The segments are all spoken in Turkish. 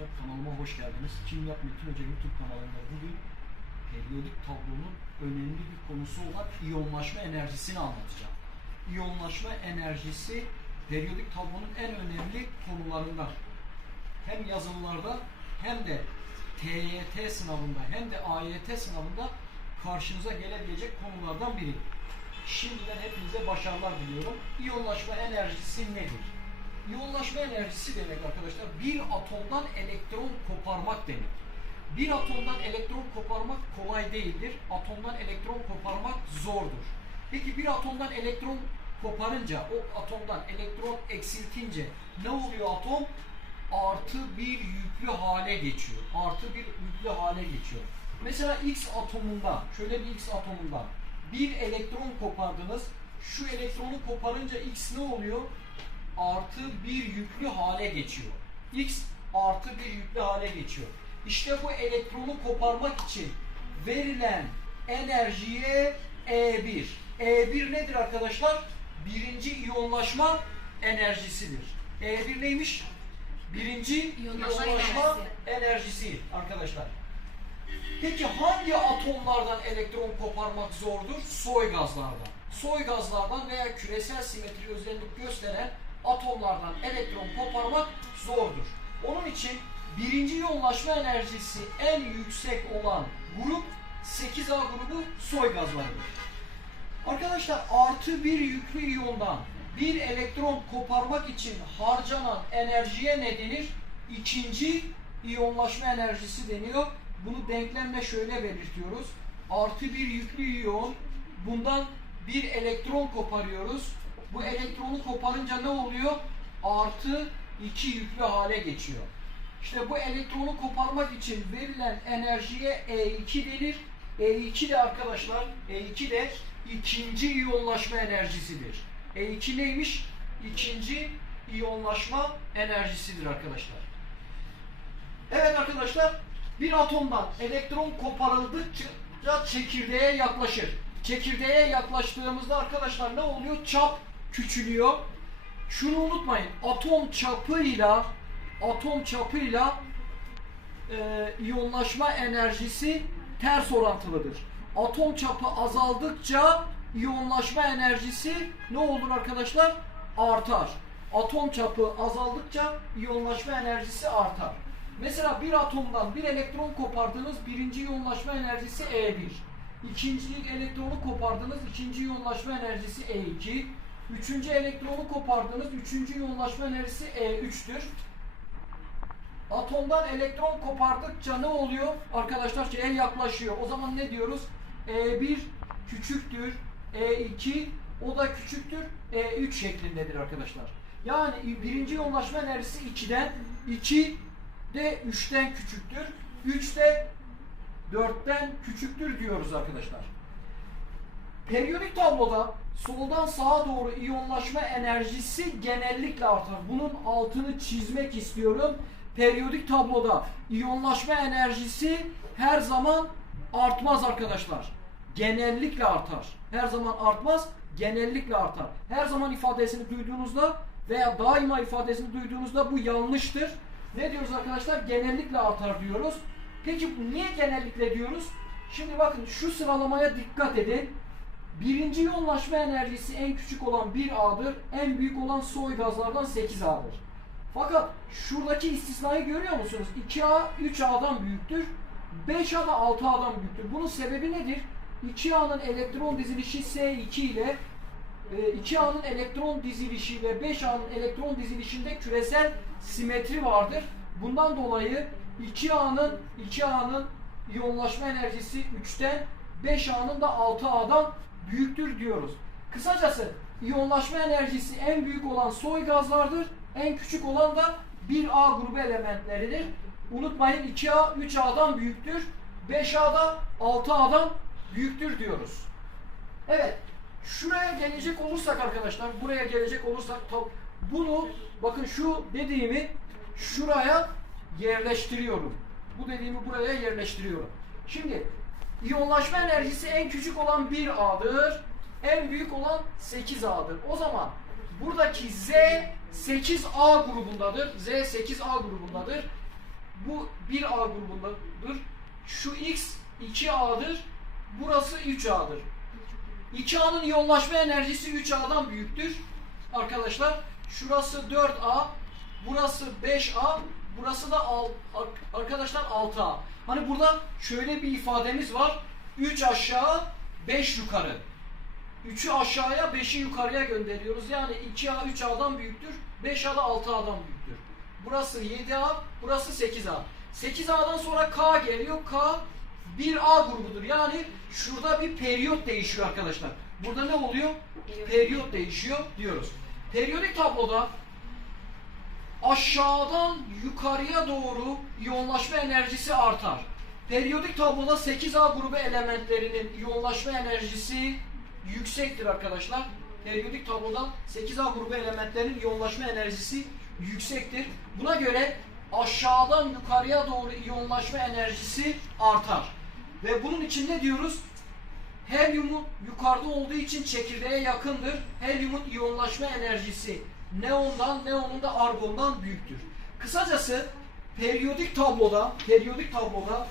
arkadaşlar kanalıma hoş geldiniz. Kimya Metin Hoca YouTube kanalında bugün periyodik tablonun önemli bir konusu olan iyonlaşma enerjisini anlatacağım. İyonlaşma enerjisi periyodik tablonun en önemli konularından. Hem yazılılarda hem de TYT sınavında hem de AYT sınavında karşınıza gelebilecek konulardan biri. Şimdiden hepinize başarılar diliyorum. İyonlaşma enerjisi nedir? İyonlaşma enerjisi demek arkadaşlar bir atomdan elektron koparmak demek. Bir atomdan elektron koparmak kolay değildir. Atomdan elektron koparmak zordur. Peki bir atomdan elektron koparınca, o atomdan elektron eksiltince ne oluyor atom? Artı bir yüklü hale geçiyor. Artı bir yüklü hale geçiyor. Mesela X atomunda, şöyle bir X atomunda bir elektron kopardınız. Şu elektronu koparınca X ne oluyor? Artı bir yüklü hale geçiyor. X artı bir yüklü hale geçiyor. İşte bu elektronu koparmak için verilen enerjiye E1. E1 nedir arkadaşlar? Birinci iyonlaşma enerjisidir. E1 neymiş? Birinci İyonlaşma iyonlaşma enerjisi arkadaşlar. Peki hangi atomlardan elektron koparmak zordur? Soy gazlardan. Soy gazlardan veya küresel simetri özellik gösteren atomlardan elektron koparmak zordur. Onun için birinci yoğunlaşma enerjisi en yüksek olan grup 8A grubu soy gazlarıdır. Arkadaşlar artı bir yüklü iyondan bir elektron koparmak için harcanan enerjiye ne denir? İkinci iyonlaşma enerjisi deniyor. Bunu denklemle şöyle belirtiyoruz. Artı bir yüklü iyon bundan bir elektron koparıyoruz. Bu elektronu koparınca ne oluyor? Artı iki yüklü hale geçiyor. İşte bu elektronu koparmak için verilen enerjiye E2 denir. E2 de arkadaşlar, E2 de ikinci iyonlaşma enerjisidir. E2 neymiş? İkinci iyonlaşma enerjisidir arkadaşlar. Evet arkadaşlar, bir atomdan elektron koparıldıkça çekirdeğe yaklaşır. Çekirdeğe yaklaştığımızda arkadaşlar ne oluyor? Çap küçülüyor. Şunu unutmayın. Atom çapıyla atom çapıyla e, iyonlaşma enerjisi ters orantılıdır. Atom çapı azaldıkça iyonlaşma enerjisi ne olur arkadaşlar? Artar. Atom çapı azaldıkça iyonlaşma enerjisi artar. Mesela bir atomdan bir elektron kopardığınız birinci iyonlaşma enerjisi E1. İkinci elektronu kopardınız ikinci iyonlaşma enerjisi E2. Üçüncü elektronu kopardınız üçüncü iyonlaşma enerjisi E3'tür. Atomdan elektron kopardıkça ne oluyor? Arkadaşlar şeye yaklaşıyor. O zaman ne diyoruz? E1 küçüktür. E2 o da küçüktür. E3 şeklindedir arkadaşlar. Yani birinci iyonlaşma enerjisi 2'den 2 de 3'ten küçüktür. 3 de 4'ten küçüktür diyoruz arkadaşlar. Periyodik tabloda soldan sağa doğru iyonlaşma enerjisi genellikle artar. Bunun altını çizmek istiyorum. Periyodik tabloda iyonlaşma enerjisi her zaman artmaz arkadaşlar. Genellikle artar. Her zaman artmaz, genellikle artar. Her zaman ifadesini duyduğunuzda veya daima ifadesini duyduğunuzda bu yanlıştır. Ne diyoruz arkadaşlar? Genellikle artar diyoruz. Peki niye genellikle diyoruz? Şimdi bakın şu sıralamaya dikkat edin. Birinci yoğunlaşma enerjisi en küçük olan 1A'dır. En büyük olan soy gazlardan 8A'dır. Fakat şuradaki istisnayı görüyor musunuz? 2A 3A'dan büyüktür. 5A da 6A'dan büyüktür. Bunun sebebi nedir? 2A'nın elektron dizilişi S2 ile 2A'nın elektron dizilişi ile 5A'nın elektron dizilişinde küresel simetri vardır. Bundan dolayı 2A'nın 2A'nın iyonlaşma enerjisi 3'ten 5A'nın da 6A'dan büyüktür diyoruz. Kısacası iyonlaşma enerjisi en büyük olan soy gazlardır. En küçük olan da 1A grubu elementleridir. Unutmayın 2A 3A'dan büyüktür. 5A'da 6A'dan büyüktür diyoruz. Evet. Şuraya gelecek olursak arkadaşlar, buraya gelecek olursak bunu bakın şu dediğimi şuraya yerleştiriyorum. Bu dediğimi buraya yerleştiriyorum. Şimdi iyonlaşma enerjisi en küçük olan 1A'dır. En büyük olan 8A'dır. O zaman buradaki Z 8A grubundadır. Z 8A grubundadır. Bu 1A grubundadır. Şu X 2A'dır. Burası 3A'dır. 2A'nın iyonlaşma enerjisi 3A'dan büyüktür. Arkadaşlar şurası 4A, burası 5A, burası da al, ar- arkadaşlar 6A. Hani burada şöyle bir ifademiz var. 3 aşağı, 5 yukarı. 3'ü aşağıya, 5'i yukarıya gönderiyoruz. Yani 2A 3A'dan büyüktür, 5A da 6A'dan büyüktür. Burası 7A, burası 8A. 8A'dan sonra K geliyor. K 1A grubudur. Yani şurada bir periyot değişiyor arkadaşlar. Burada ne oluyor? Periyot değişiyor diyoruz. Periyodik tabloda aşağıdan yukarıya doğru iyonlaşma enerjisi artar. Periyodik tabloda 8A grubu elementlerinin iyonlaşma enerjisi yüksektir arkadaşlar. Periyodik tabloda 8A grubu elementlerinin iyonlaşma enerjisi yüksektir. Buna göre aşağıdan yukarıya doğru iyonlaşma enerjisi artar. Ve bunun için ne diyoruz? Helyumun yukarıda olduğu için çekirdeğe yakındır. Helyumun iyonlaşma enerjisi neondan, neonun da argondan büyüktür. Kısacası periyodik tabloda, periyodik tabloda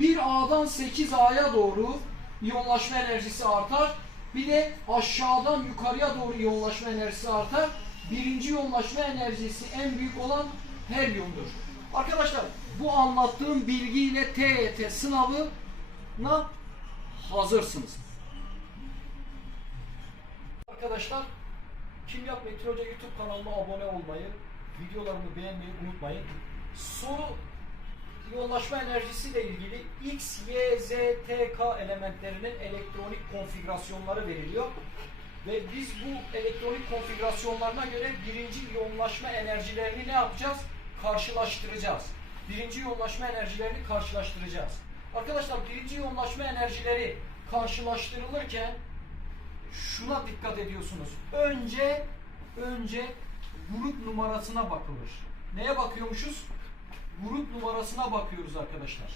1A'dan 8A'ya doğru iyonlaşma enerjisi artar. Bir de aşağıdan yukarıya doğru iyonlaşma enerjisi artar. Birinci iyonlaşma enerjisi en büyük olan helyumdur. Arkadaşlar bu anlattığım bilgiyle TYT sınavına hazırsınız. Arkadaşlar Kimya Meteoroloji YouTube kanalıma abone olmayı, videolarımı beğenmeyi unutmayın. Soru iyonlaşma enerjisiyle ilgili X, Y, Z, T, K elementlerinin elektronik konfigürasyonları veriliyor. Ve biz bu elektronik konfigürasyonlarına göre birinci iyonlaşma enerjilerini ne yapacağız? Karşılaştıracağız. Birinci iyonlaşma enerjilerini karşılaştıracağız. Arkadaşlar birinci iyonlaşma enerjileri karşılaştırılırken şuna dikkat ediyorsunuz. Önce önce grup numarasına bakılır. Neye bakıyormuşuz? Grup numarasına bakıyoruz arkadaşlar.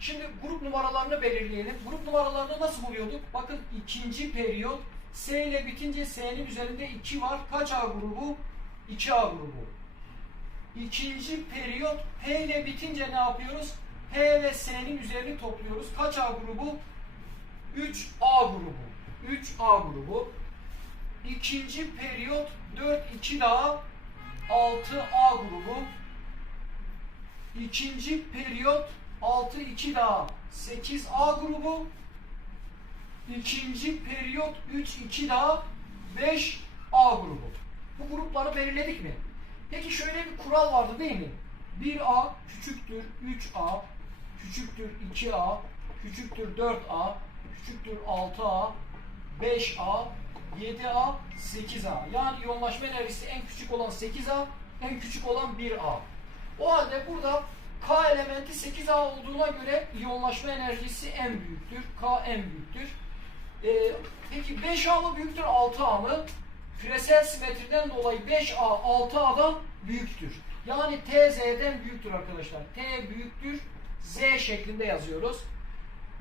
Şimdi grup numaralarını belirleyelim. Grup numaralarını nasıl buluyorduk? Bakın ikinci periyot S ile bitince S'nin üzerinde 2 var. Kaç A grubu? 2A grubu. İkinci periyot P ile bitince ne yapıyoruz? P ve S'nin üzerini topluyoruz. Kaç A grubu? 3A grubu. 3A grubu. İkinci periyot 4 2 daha 6A grubu. İkinci periyot 6 2 daha 8A grubu. İkinci periyot 3 2 daha 5A grubu. Bu grupları belirledik mi? Peki şöyle bir kural vardı değil mi? 1A küçüktür 3A küçüktür 2A küçüktür 4A küçüktür 6A 5A 7A 8A yani iyonlaşma enerjisi en küçük olan 8A en küçük olan 1A. O halde burada K elementi 8A olduğuna göre iyonlaşma enerjisi en büyüktür. K en büyüktür. Ee, peki 5A mı büyüktür 6A mı? Küresel simetriden dolayı 5A 6A'dan büyüktür. Yani T Z'den büyüktür arkadaşlar. T büyüktür Z şeklinde yazıyoruz.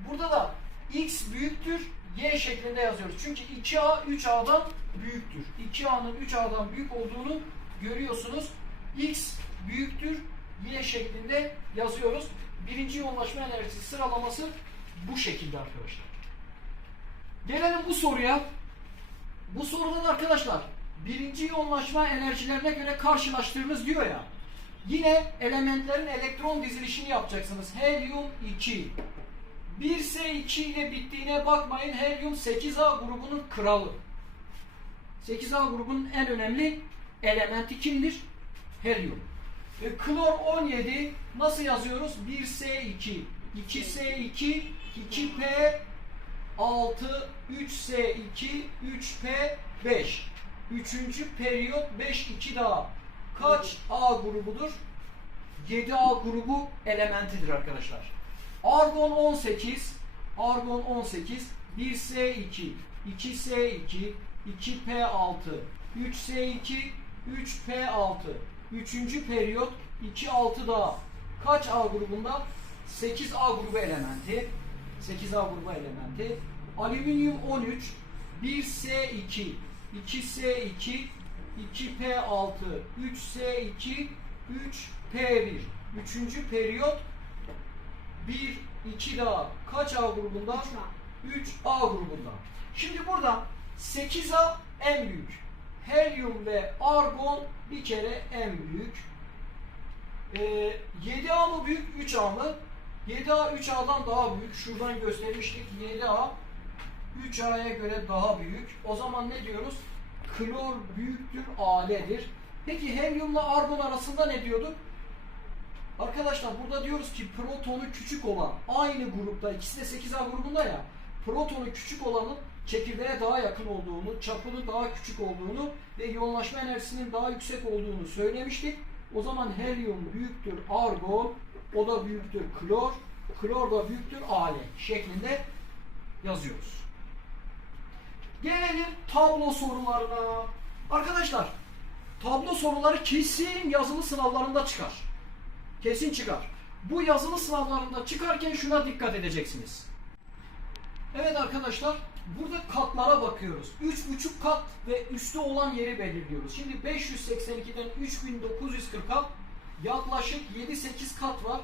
Burada da X büyüktür Y şeklinde yazıyoruz. Çünkü 2A 3A'dan büyüktür. 2A'nın 3A'dan büyük olduğunu görüyorsunuz. X büyüktür Y şeklinde yazıyoruz. Birinci yoğunlaşma enerjisi sıralaması bu şekilde arkadaşlar. Gelelim bu soruya. Bu soruda da arkadaşlar birinci yoğunlaşma enerjilerine göre karşılaştırınız diyor ya. Yine elementlerin elektron dizilişini yapacaksınız. Helyum 2. 1S2 ile bittiğine bakmayın. Helyum 8A grubunun kralı. 8A grubunun en önemli elementi kimdir? Helyum. E, klor 17 nasıl yazıyoruz? 1S2, 2S2, 2P 6, 3S2, 3P5. Üçüncü periyot 5, 2 daha. Kaç A grubudur? 7A grubu elementidir arkadaşlar. Argon 18, argon 18, 1S2, 2S2, 2P6, 3S2, 3P6. Üçüncü periyot 2, 6 daha. Kaç A grubunda? 8A grubu elementi. 8A grubu elementi. Alüminyum 13, 1S2, 2S2, 2P6, 3S2, 3P1. Üçüncü periyot 1, 2 daha kaç A grubunda? 3A grubunda. Şimdi burada 8A en büyük. Helyum ve argon bir kere en büyük. Ee, 7A mı büyük, 3A mı? 7A 3A'dan daha büyük. Şuradan göstermiştik. 7A 3A'ya göre daha büyük. O zaman ne diyoruz? Klor büyüktür A'ledir. Peki helyumla argon arasında ne diyorduk? Arkadaşlar burada diyoruz ki protonu küçük olan aynı grupta ikisi de 8A grubunda ya protonu küçük olanın çekirdeğe daha yakın olduğunu, çapının daha küçük olduğunu ve yoğunlaşma enerjisinin daha yüksek olduğunu söylemiştik. O zaman helyum büyüktür argon, o da büyüktür klor, klor da büyüktür Ale şeklinde yazıyoruz. Gelelim tablo sorularına. Arkadaşlar tablo soruları kesin yazılı sınavlarında çıkar. Kesin çıkar. Bu yazılı sınavlarında çıkarken şuna dikkat edeceksiniz. Evet arkadaşlar, burada katlara bakıyoruz. 3,5 kat ve üstü olan yeri belirliyoruz. Şimdi 582'den 3940'a yaklaşık 7-8 kat var.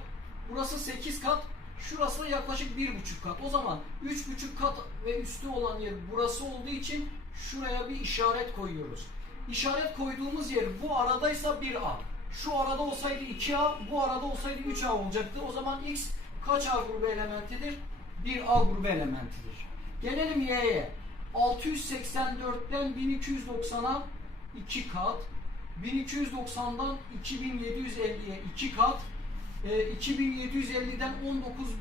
Burası 8 kat, şurası da yaklaşık 1,5 kat. O zaman 3,5 kat ve üstü olan yer burası olduğu için şuraya bir işaret koyuyoruz. İşaret koyduğumuz yer bu aradaysa 1A. Şu arada olsaydı 2A, bu arada olsaydı 3A olacaktı. O zaman X kaç A grubu elementidir? 1A grubu elementidir. Gelelim Y'ye. 684'ten 1290'a 2 kat. 1290'dan 2750'ye 2 kat. E, 2750'den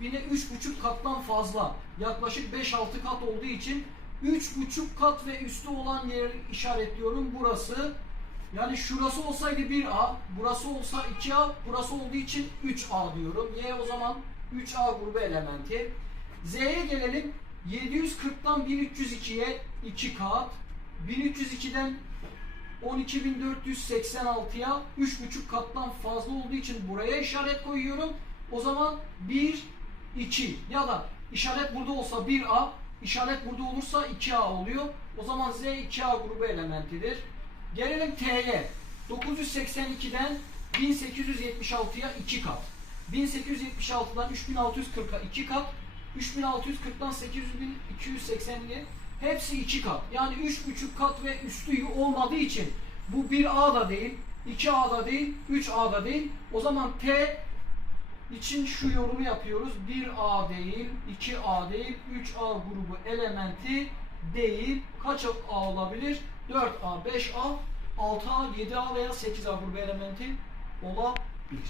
19.000'e 3,5 kattan fazla. Yaklaşık 5-6 kat olduğu için 3,5 kat ve üstü olan yeri işaretliyorum. Burası. Yani şurası olsaydı 1A, burası olsa 2A, burası olduğu için 3A diyorum. Y o zaman 3A grubu elementi. Z'ye gelelim. 740'tan 1302'ye 2 kat. 1302'den 12486'ya 3,5 kattan fazla olduğu için buraya işaret koyuyorum. O zaman 1, 2 ya da işaret burada olsa 1A, işaret burada olursa 2A oluyor. O zaman Z 2A grubu elementidir. Gelelim T'ye. 982'den 1876'ya 2 kat. 1876'dan 3640'a 2 kat. 3640'dan 8280'ye hepsi 2 kat. Yani 3,5 kat ve üstü olmadığı için bu 1A da değil, 2A da değil, 3A da değil. O zaman T için şu yorumu yapıyoruz. 1A değil, 2A değil, 3A grubu elementi değil. Kaç A olabilir? 4A, 5A, 6A, 7A veya 8A grubu elementi olabilir.